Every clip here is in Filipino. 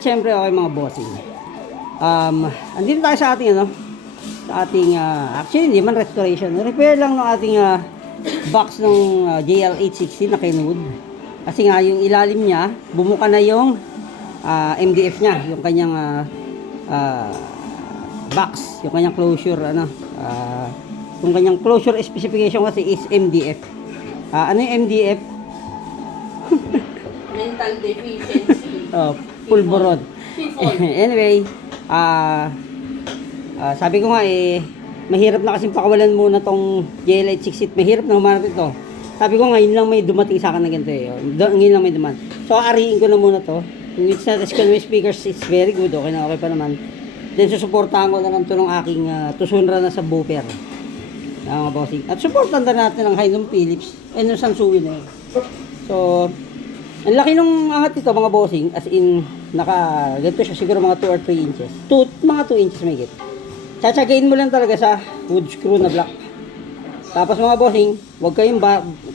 Siyempre, okay mga bossing. Andito tayo sa ating actually hindi man restoration. Repair lang ng ating box ng JL860 na Kenwood. Kasi nga yung ilalim niya, bumuka na yung MDF niya, yung kanyang box, yung kanyang closure yung kanyang closure specification kasi is MDF. Ano yung MDF? Mental deficiency. Pulborod. Anyway, sabi ko nga mahirap na kasing pakawalan muna tong JL860. Mahirap na humanap ito. Sabi ko ngayon lang may dumating sa akin na ganito ngayon lang may duman. So, ariin ko na muna to. Yung status ko ng speakers is very good. Okay na, okay pa naman. Then, susuportahan ko na lang to ng aking tusunra na sa booper. Mga bossing. At supportan na natin ang Hyundai Philips. Ng Sansui na yun. So, ang laki nung angat ito mga bossing. As in, ganito siya siguro mga 2 or 3 inches. Mga 2 inches may git. Tsatsagain mo lang talaga sa wood screw na block. Tapos mga bossing, huwag kayong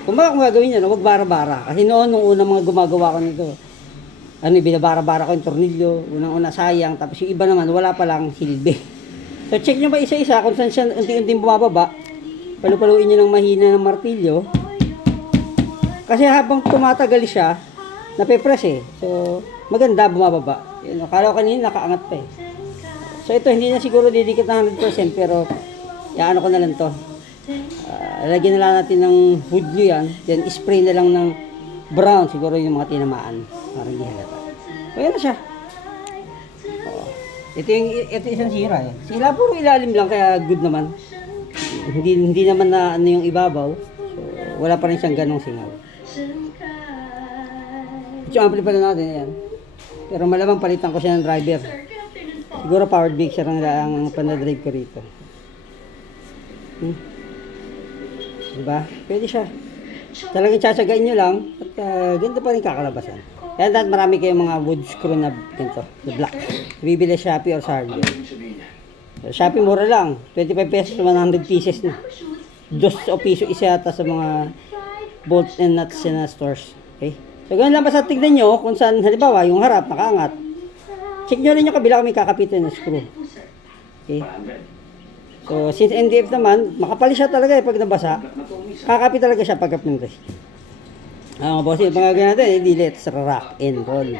kung gagawin nyo, huwag bara-bara. Kasi noon, nung unang mga gumagawa ko nito, binabara-bara ko yung tornilyo, unang-una sayang, tapos yung iba naman, wala pa lang silbi. So, check nyo ba isa-isa kung saan siya unti-unting bumababa. Palupaluin nyo ng mahina ng martilyo. Kasi habang tumatagal siya, nape-press So, maganda bumababa. Yun, akala ko kanina nakaangat pa So, ito hindi na siguro didikit na 100% pero iaano ko na lang to. Lagyan na lang natin ng wood glue yan. Then, spray na lang ng brown. Siguro yung mga tinamaan. Parang hindi halata. So, yan na siya. Ito isang sira Sila puro ilalim lang kaya good naman. Hindi naman na ano yung ibabaw. So, wala pa rin siyang ganong singaw. Yung amplifier natin yan. Pero malamang palitan ko siya ng driver. Siguro powered mixer ang panadrive ko rito. Diba? Pwede siya. Talagang tsatsagain nyo lang at ganito pa rin kakalabasan. Kaya dahil marami kayong mga wood screw na ganito, na black. Bibili Shopee or sa hardware. So, Shopee mura lang. 25 pesos, 100 pieces na. 2 piso isa yata sa mga bolt and nuts na stores. Okay? So, ganun lang basta tignan nyo kung saan, halimbawa, yung harap, nakaangat. Check nyo rin yung kabila kung may kakapitan na screw. Okay? So, since MDF naman, makapal siya talaga pag nabasa. Kakapit talaga siya pagka pinres. Boss, yung pangagawin natin, let's rock and roll.